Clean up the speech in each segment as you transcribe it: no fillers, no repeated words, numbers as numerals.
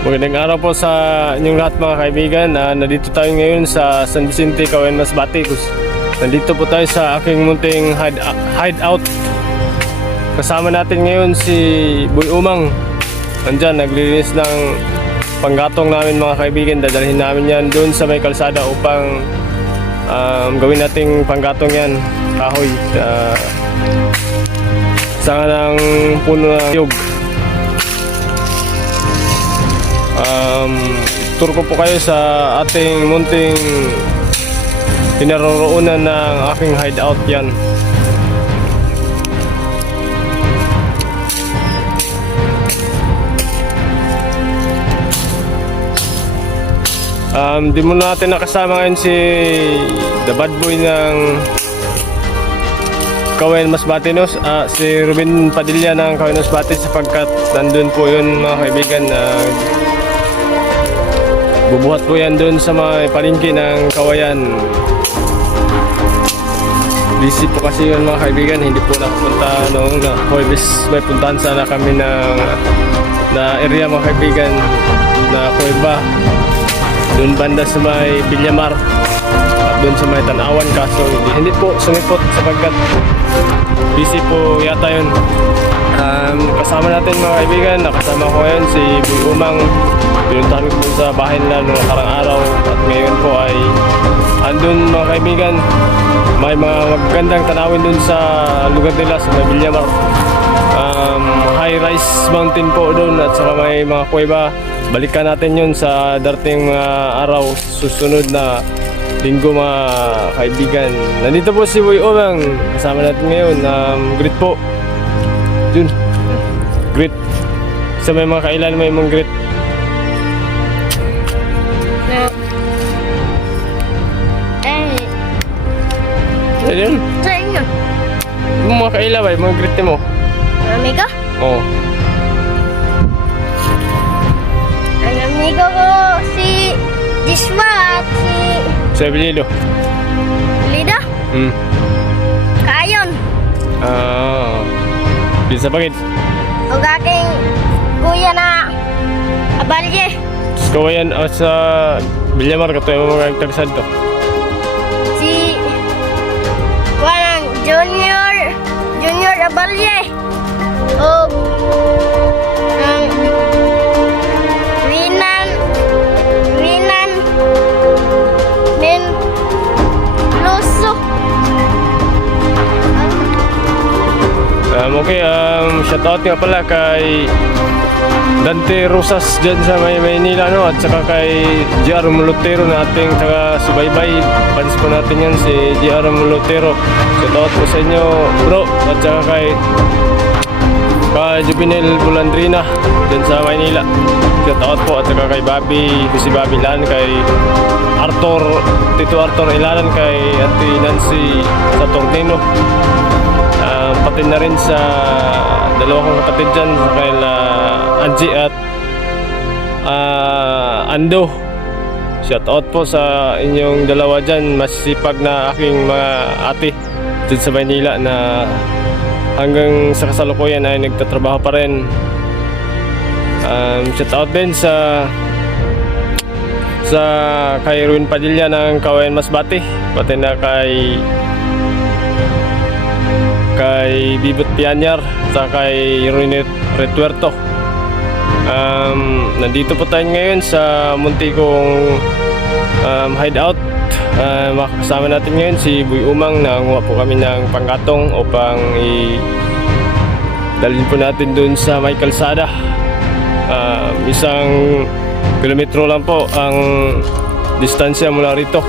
Magandang araw po sa inyong lahat mga kaibigan. Nandito tayo ngayon sa San Vicente, Cauen, Masbate. Nandito po tayo sa aking munting hideout. Kasama natin ngayon si Boy Umang. Nandyan, naglilinis ng panggatong namin mga kaibigan. Dadalhin namin yan doon sa may kalsada upang gawin nating panggatong yan. Kahoy. Sanga ng puno ng yug. Tour ko po kayo sa ating munting pinaroroonan ng aking hideout yan. Di muna natin nakasama ngayon si the bad boy ng Cauen, Masbate, no? Si Ruben Padilla ng Cauen, Masbate, sapagkat nandun po yun mga kaibigan. Bubuhat po yan doon sa may palengke ng Kawayan. Busy po kasi yun mga kaibigan. Hindi po nakapunta noong Huwebes. May puntahan sana kami na area mga kaibigan, na kuweba doon banda sa may Villamar at doon sa may Tanawan. Kaso hindi po sumipot sapagkat busy po yata yun. Kasama natin mga kaibigan, nakasama ko ngayon si Boy Umang. Pinuntahan ko sa bahay nila noong nakarang araw at ngayon po ay andun mga kaibigan. May mga magandang tanawin dun sa lugar nila sa Villamar. High-rise mountain po dun at saka may mga kuweba. Balikan natin yun sa darating mga araw, susunod na linggo mga kaibigan. Nandito po si Boy Umang, kasama natin ngayon. Greet po dun, greet sa may mga kailan, may mga greet. Ayun. Sa inyo? Yung mga kaila ba, yung mga greet mo? Amigo? Oo. Ang amigo ko si Jiswa at si Sa Abilido. Lida. Kayon. Bisa pagit. O aking kuya na Abalye. Kawayan sa Villamar, katoy mo mga tagsad to. Si Juan Junior Abalye. O Rinan Min Luso. Okay, shout out nga pala kay Dante Rosas dyan sa Maynila, no? At saka kay JR Mulotero na ating taga subaybay. Fans po natin yan, si JR Mulotero. Shout out po sa inyo bro. At saka kay Juvenil Bulandrina dyan sa Maynila. Shout out po. At saka kay si Bobby Lan, kay Tito Arthur Ilalan, kay Auntie Nancy sa Tornino. Pati na rin sa dalawa kong kapatid dyan, kay Angie at Ando. Shout out po sa inyong dalawa dyan. Masisipag na aking mga ate dyan sa Maynila na hanggang sa kasalukuyan ay nagtatrabaho pa rin. Shout out din sa kay Ruben Padilla ng Cauen, Masbate, pati na kay Bibot Pianyar sa kay Ronit Retuerto. Nandito po tayo ngayon sa munti kong hideout. Makakasama natin ngayon si Boy Umang. Nanguha po kami ng panggatong upang dalhin po natin dun sa may kalsada. 1 kilometro lang po ang distansya mula rito.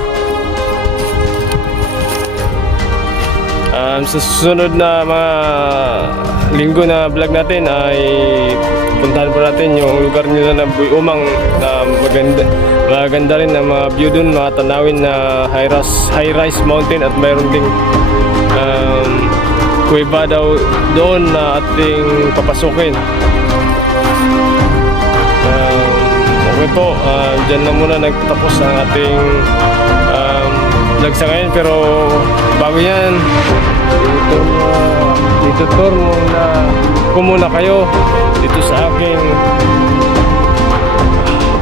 Sa susunod na mga linggo na vlog natin ay puntahan po natin yung lugar nila na Boy Umang, na maganda rin na mga view dun, mga tanawin na high-rise mountain, at mayroon ding kuweba daw doon na ating papasukin. Okay po, dyan na muna nagtapos ang ating vlog sa ngayon, pero bago yan, itutur muna ko muna kayo dito sa aking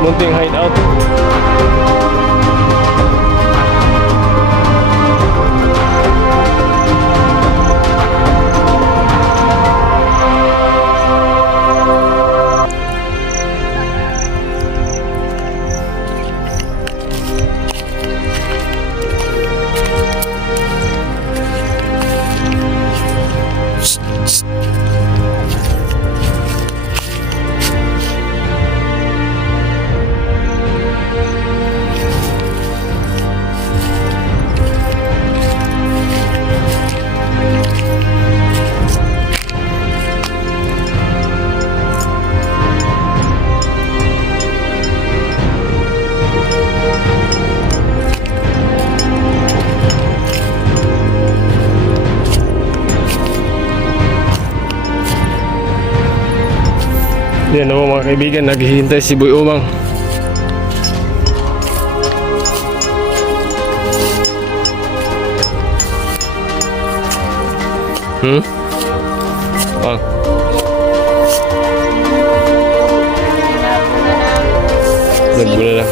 munting hideout. Yan naman mga kaibigan, naghihintay si Boy Umang. Ah. Nagbula lang.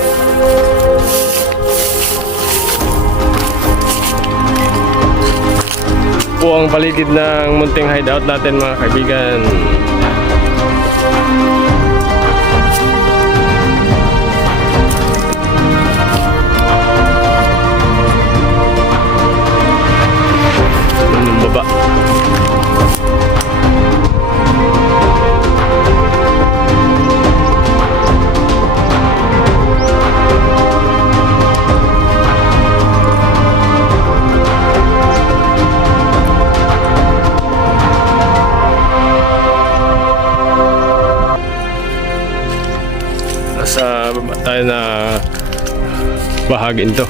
Po ang paligid ng munting hideout natin mga kaibigan. Yung baba. Nasa baba tayo na bahagin to.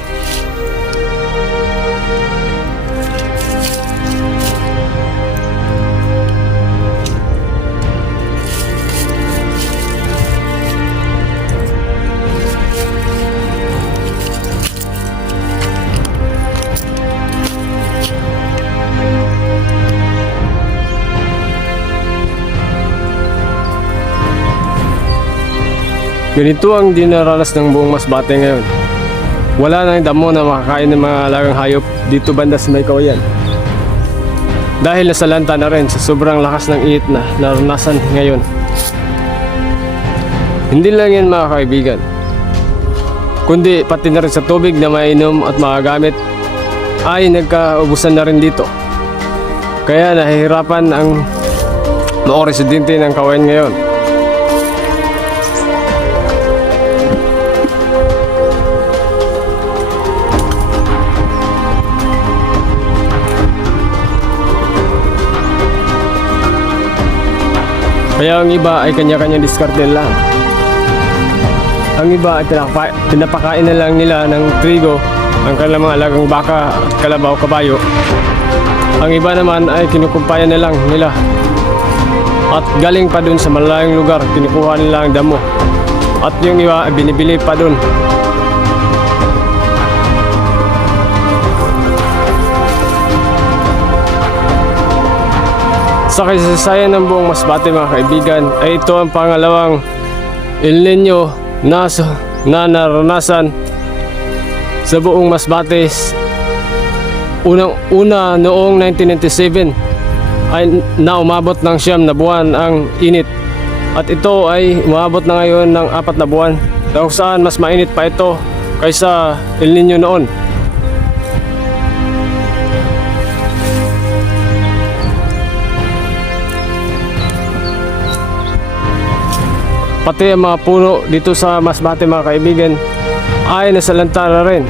Ganito ang dinaranas ng buong Masbate ngayon. Wala nang damo na makakain ng mga alagang hayop dito banda sa may Kawayan. Dahil nasalanta na rin sa sobrang lakas ng init na naranasan ngayon. Hindi lang yan mga kaibigan, kundi pati na rin sa tubig na mainom at magagamit ay nagkaubusan na rin dito. Kaya nahihirapan ang mga residente ng Kawayan ngayon. Kaya ang iba ay kanya-kanya diskarte lang. Ang iba ay pinapakain na lang nila ng trigo ang kanilang mga alagang baka at kalabaw kabayo. Ang iba naman ay kinukumpayan na lang nila. At galing pa dun sa malayong lugar, kinukuha nila ang damo. At yung iba ay binibili pa dun. Sa kasaysayan ng buong Masbate mga kaibigan ay ito ang pangalawang El Nino na naranasan sa buong Masbate. Una noong 1997 ay naumabot ng 9 na buwan ang init, at ito ay umabot na ngayon ng 4 na buwan, kung saan mas mainit pa ito kaysa El Nino noon. Pati ang mga puno dito sa Masbate mga kaibigan ay nasalanta na rin.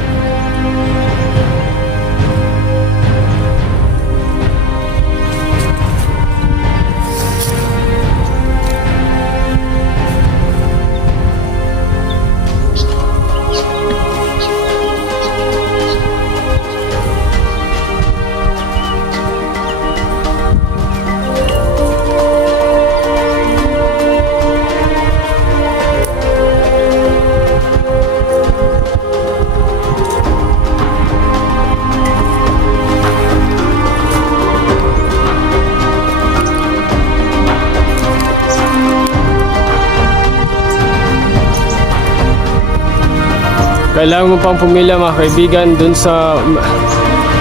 kailangan mo pang pumila mga kaibigan dun sa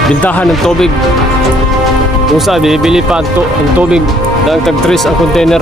bintahan ng tubig. Kung saan bibili pa ang tubig ng tag-3 ang container.